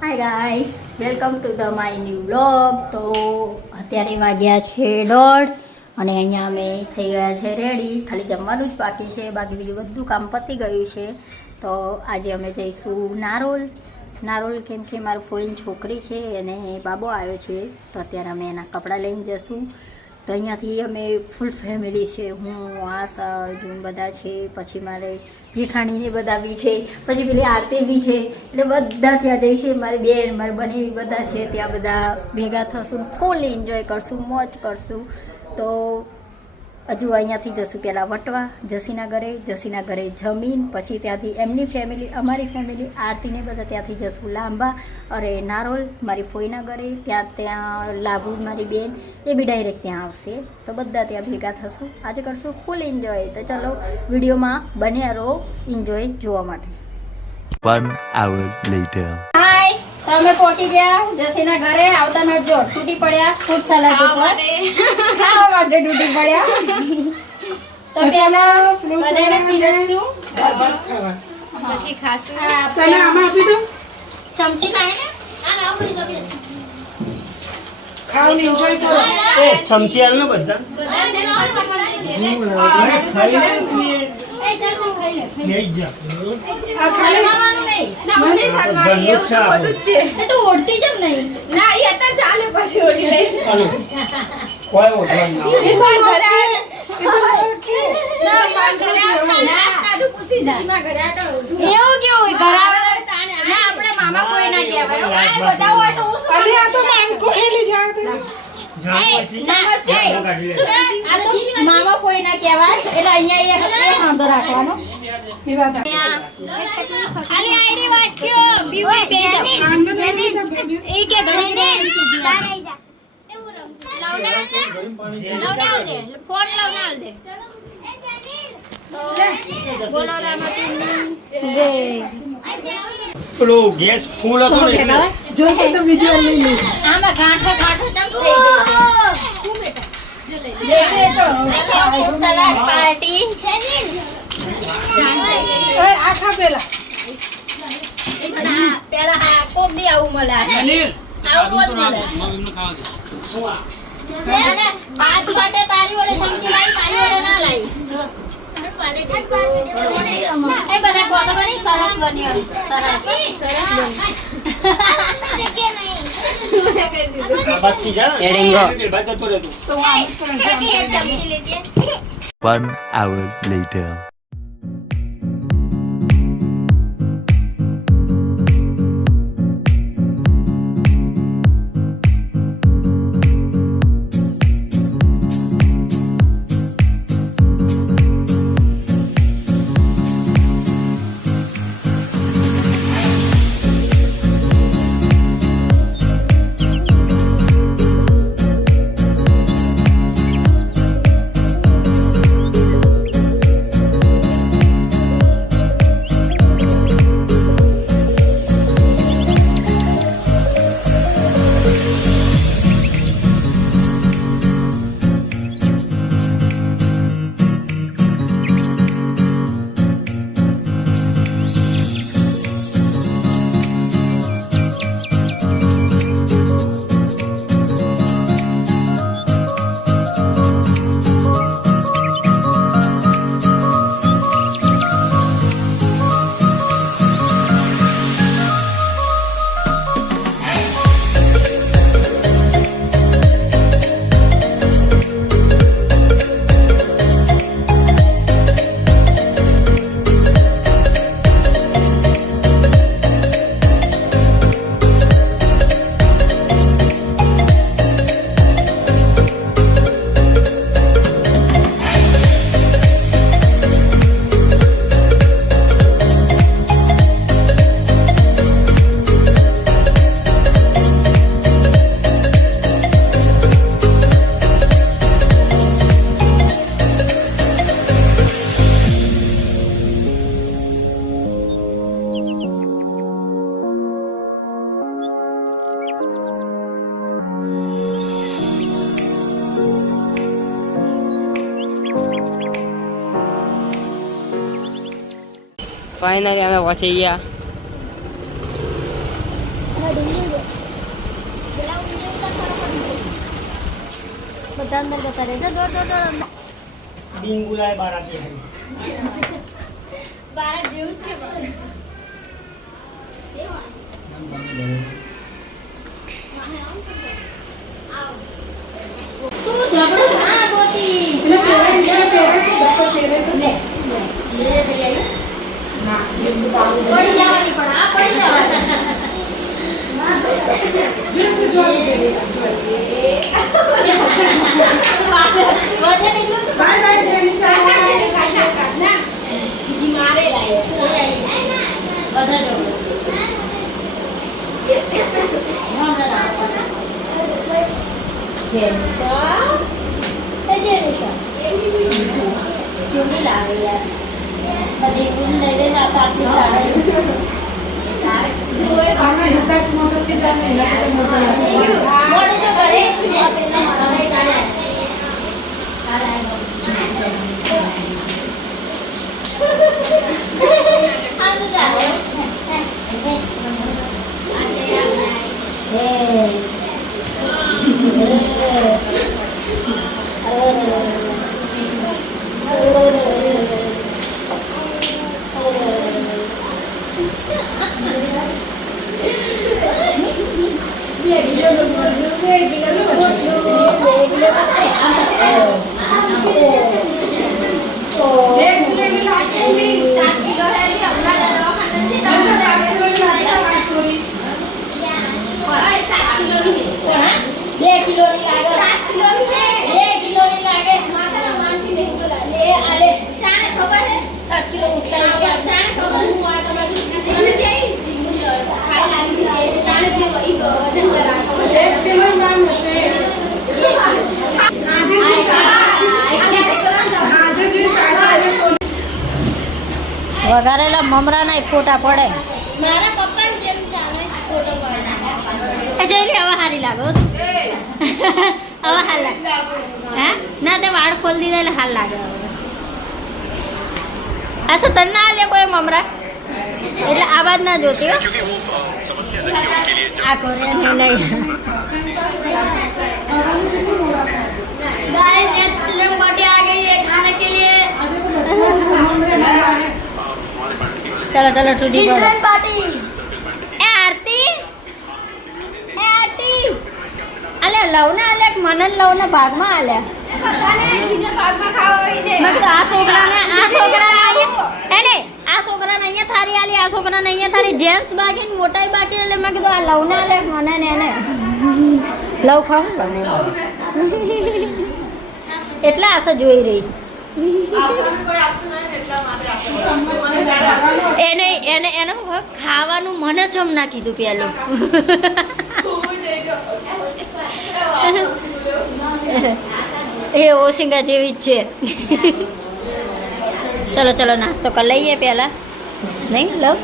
Hi guys, welcome to the my new vlog. તો અત્યારે વાગ્યા છે 1:30 અને અહીંયા અમે થઈ ગયા છે રેડી. ખાલી જમવાનું જ બાકી છે, બાકી બીજું બધું કામ પતી ગયું છે. તો આજે અમે જઈશું નારોલ કેમ કે મારું ફોઈની છોકરી છે અને બાબો આવ્યો છે, તો અત્યારે અમે એના કપડાં લઈને જઈશું. તો અહીંયાથી અમે ફૂલ ફેમિલી છે, હું આસ અર્જુન બધા છે, પછી મારે જેઠાણીને બધા બી છે, પછી પેલી આરતી બી છે, એટલે બધા ત્યાં જઈશે. મારી બેન મારી બનેવી બધા છે, ત્યાં બધા ભેગા થશું, ફૂલ એન્જોય કરશું, મોજ કરશું. તો હજુ અહીંયાથી જશું પહેલાં વટવા જસીના ઘરે જમીન, પછી ત્યાંથી એમની ફેમિલી અમારી ફેમિલી આરતીને બધા ત્યાંથી જશું લાંબા અરે નારોલ મારી ફોઈના ઘરે, ત્યાં લાભુ મારી બેન એ બી ડાયરેક્ટ ત્યાં આવશે. તો બધા ત્યાં ભેગા થશું, આજે કરશું ફૂલ એન્જોય. તો ચલો વિડીયોમાં બન્યા રહો એન્જોય જોવા માટે. 1 hour later. હાય, તમે પહોંચી ગયા જસીના ઘરે. આવતા નડજો, તૂટી પડ્યા ફૂડ સલાડ ઉપર ખાવા માટે તૂટી પડ્યા. તો પેલા બધાને પીરસશું, પછી ખાશું. તને આમાં આપી દઉં ચમચી લાવીને. ખાવ ને એન્જોય કરો. એ ચમચી આલ ને બધા. એ ચાલ ખાઈ લે. બેઈ જા. આ ખાવાનું નહીં. ના મને શરમાતી એવું તો ખોટું જ છે. એ તો ઓળતી જ નહીં. ના એ અત્યારે ચાલે પછી ઓડી લઈ. હાલો. કોઈ ઓઢવાનું ના. એ તો ઘરે ના માર ઘરે ના કાડુ પૂછી જા. ના ઘરે તો એવું કેવું ઘરાવે ના આપણે મામા કોઈ ના કહેવાય. આ બધા હોય તો હું શું અલી આ તો માનકો હેલી જા દે. મામા કોઈ ના કહેવાય, એટલે અહીંયા એ હાંધો રાખવાનો. એ વાત ખાલી આયરી વાટક્યો બીવે બે જાવ એ કે ઘડીને લાવના દે ફોન લાવના દે. બોલો રામતી જય. પેલો ગેસ ફૂલ હતો ને જોશે તો વિઝ્યુઅલ લઈ લે. આમાં ગાંઠો ચમ થઈ ગયો. તું બેટા જો લઈ લે. ફૂડ સલાડ પાર્ટી આખા પેલા પેલા હા કોક દી આવું મળે. આવું બોલ મળે. અને પાંચ માટે તારી ઓલે ચમચી લાવી, તારી ઓલે ના લાવી. એ બધા ગોતો કરી સરસ બન્યો. સરસ બાકી જા એડિંગો ભાઈ તો રહેતું. તો એક ચમચી લેતી. 1 hour later. ફાઇનલી અમે પહોંચી ગયા. બધા અંદર જતા રહેશે. દોડ દોડ દોડ અંદર. બિંગુલાય બારાતી બારા જેવું જ છે પણ. તું ઝઘડો ના ગોતી. લે, લે, લે. પડી જવાની પણ આ પડી જવાની. વજન એટલું દીદી મારે લાયો. બધા જો. જેનિશા. એ જેનિશા. ચૂડી લાવે યાર. બધી ગુલ લઈ દે ના તો આટલી લાવે. જો એ મોડે તો ઘરે જ છું આપણે ઘરે કાલે. આ તો જાઓ. વઘારેલા મમરાના ફોટા પડે. મારા પપ્પા જેમ ચાલે ફોટો પાડે. એ જઈ લે હવે હારી લાગો. હવે હાલ લાગે. હે ના તે વાળ ખોલી દીધા એટલે હાલ લાગે. આ તો તને ના લે કોઈ મમરા એટલે આવાજ ના જોતી હો. આ કોરિયન નહીં. गाइस ये फिल्म पार्टी आ गई है खाने के लिए. ચલો ચલો ટૂટી બોલો. Children party. એ આરતી અલે લવ ના આલે મનન લવ ના ભાગમાં આલ્યા. પતાને કિને ભાગમાં ખાવા હોય દે. મેં કીધું આ છોકરાને એને આ છોકરાને અહીંયા થારી આલી, આ છોકરાને અહીંયા થારી. જેન્ટ્સ બાકી ને મોટાઈ બાકી એટલે મેં કીધું આ લવ ના આલે મને ને એને લવ ખાવું એટલા આશા જોઈ રહી. એને એને એને ખાવાનું મને જમ ના કીધું પેલું. એ ઓસિંગા જેવી જ છે. ચલો ચલો નાસ્તો કરી લઈએ પહેલા. નહીં લવ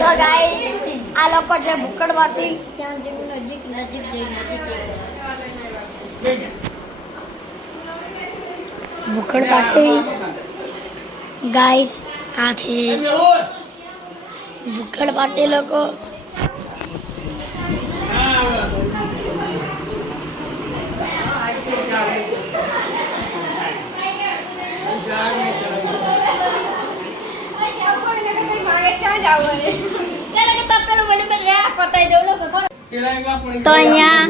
તો ગાઈસ આ લોકો છે ભૂકડ પાર્ટી. ત્યાં જેવું નજીક નજીક જઈ નજીક ભૂખડ પાર્ટી ગાઈસ આ છે ભૂકડ પાર્ટી લોકો. તો અહીંયા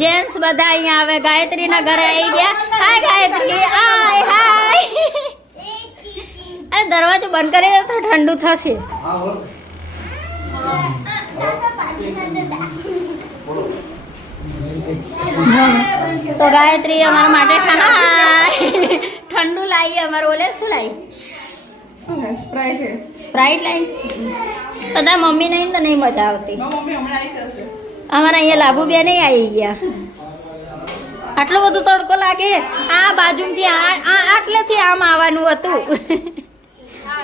જેન્ટ્સ બધા અહીંયા આવે. ગાયત્રીના ઘરે આવી ગયા. હાય ગાયત્રી. હાય હાય. અરે દરવાજો બંધ કરી દે તો ઠંડુ થશે. તો ગાયત્રી અમારા માટે ઠંડુ લાવી. અમારે ઓલે શું લાવી? સ્પ્રાઇટ લાવી. બધા મમ્મી નહીં તો નહીં મજા આવતી. અમારા અહીંયા લાભુ બે નહીં આવી ગયા. આટલો બધો તડકો લાગે. આ બાજુથી આટલેથી આમ આવવાનું હતું.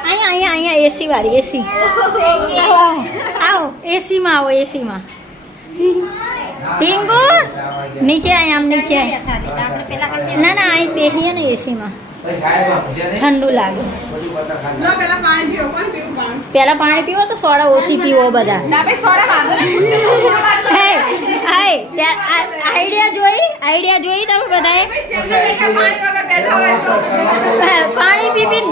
અહીંયા અહીંયા અહીંયા એસી વાળી એસી. આવો એસીમાં આવો એસીમાં. ટીંગુ નીચે આય આમ નીચે આય. ના ના અહીં બેસીએ ને એસીમાં. ઠંડુ લાગે. પેલા પાણી પીવો તો સોડા ઓછી પીવો બધા. આઈડિયા જોઈ તમે બધાએ પાણી પીને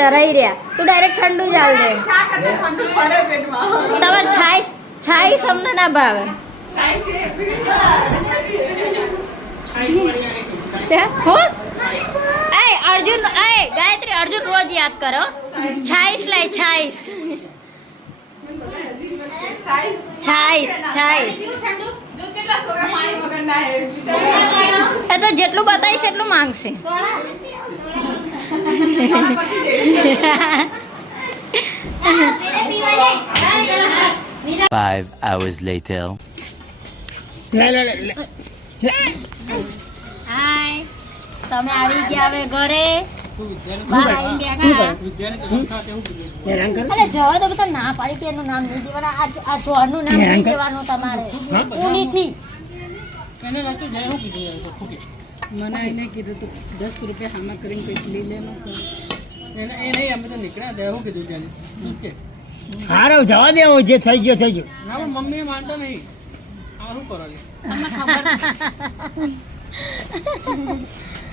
ધરાઈ રહ્યા. તું ડાયરેક્ટ ઠંડુ જ હાલ દે. તમારે છાઈસ અમને ના ભાવે. અર્જુન ગાયત્રી અર્જુન રોજ યાદ કરો. છાઈસ લાય છાઈસ. એ તો જેટલું બતાવીશ એટલું માંગશે. 5 hours later. હાય, તમે આવી ગયા હવે ઘરે. બહાર આવીને બેઠા. અરે જવા દો બધા, ના પાડી કે એનું નામ નહીં દેવાના. આ જોરનું નામ નહીં દેવાનું તમારે. ઉડીથી એને નતું જાય હું કીધું યાર ખોટી મને એને કીધું તો 10 રૂપિયા હામાં કરીને કંઈક લઈ લેનો એને એ નહીં અમે તો નીકળ્યા દે હું કીધું જાને કે હારો જવા દે, જે થઈ ગયો થઈ ગયો. ના મમ્મીને માનતો નહીં. આ શું કરો લે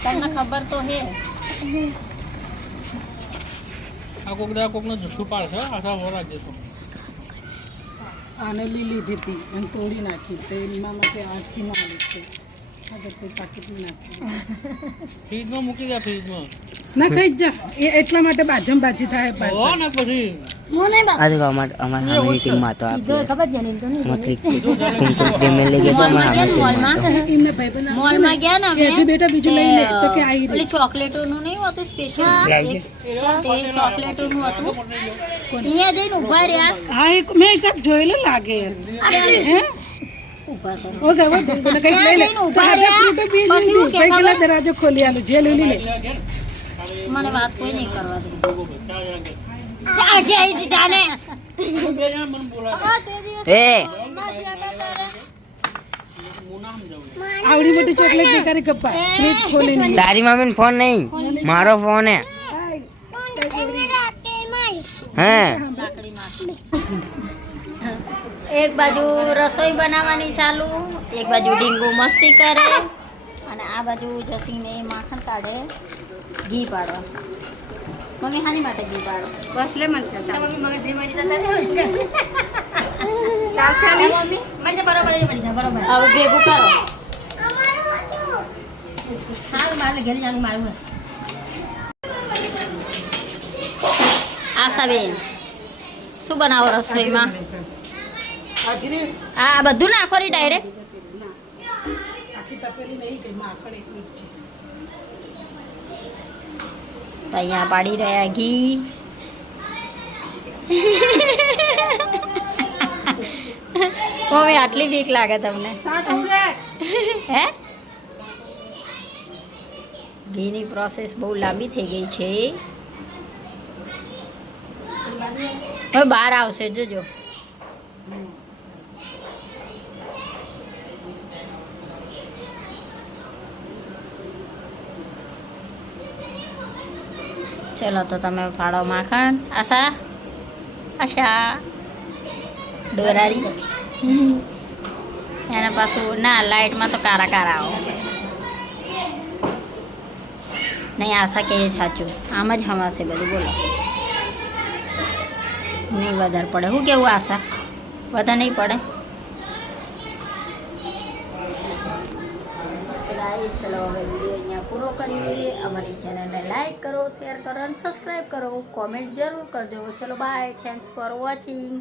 તમને ખબર તો હે. આ કોક દા કોકનો જુઠ્ઠું પાડશે આખા હોરા દેતો આને લીલી દીધી અને તોડી નાખી તો એમાં માટે આખી ના આવી છે. આ તો કોઈ પાકીટ નાખી ફ્રીજમાં મૂકી દે. ફ્રીજમાં ના કઈ જા એ એટલા માટે બાજમ બાજી થાય હો ને પછી આ દેખો અમારા મીટિંગમાં તો સીધો ખબર છે ને એમ તો નહીં. મોલમાં ગયા ને અમે બેટા બીજું લઈ લે તો કે આવી પેલી ચોકલેટોનું નહીં હોતું સ્પેશિયલ, તે ચોકલેટોનું હતું. અહીંયા જઈને ઉભા રહ્યા. હા એક મેં એક જોયેલું લાગે હે ઉભા કરો. ઓ દેવો તને કઈ લઈ લે તો આપણે ફોટો બી લઈ લે પેલા દરવાજો ખોલી આલો જે લઈ લે. મને વાત કોઈ નહીં કરવા દે. આગે આવી દી જાને. એ આવડી મોટી ચોકલેટ દેખાડી કપ્પા ફ્રીજ ખોલીને તારી મમ્મીનો ફોન નહીં, મારો ફોન હે. હા એક બાજુ રસોઈ બનાવવાની ચાલુ, એક બાજુ ડીંગુ મસ્તી કરે, અને આ બાજુ જસીને માખણ કાઢે ઘી પાડવા. મમ્મી હાની માટે ઘી પાડો? બસ લે મને મમ્મી મગજ ઘી મરી જતા ચાલ મમ્મી મને બરોબર જ મરી જાય. બરોબર હવે ભેગું કરો. સારું મારે ઘરે જવાનું મારું. આશાબેન શું બનાવો રસોઈમાં? આ બધું નાખો રી ડાયરેક્ટ. આખી તપેલી નહીં કે માખણ એકલું જ છે. તો અહીંયા પાડી રહ્યા ઘી. મમ્મી આટલી બીક લાગે તમને? હે ઘીની પ્રોસેસ બહુ લાંબી થઈ ગઈ છે. હવે બહાર આવશે જોજો. ચલો તો તમે ફાળો માખણ. આશા ડોરારી એના પાછું ના લાઈટમાં તો કારા કારા આવો નહીં. આશા કે સાચું આમ જ હવાશે બધું. બોલો નહીં વધારે પડે. શું કેવું આશા? વધારે નહીં પડે? ચલો હવે વિડીયો અહીંયા પૂરો કરીએ. અમારી ચેનલને લાઈક કરો, શેર કરો અને સબસ્ક્રાઈબ કરો. કોમેન્ટ જરૂર કરજો. ચલો બાય. Thanks for watching.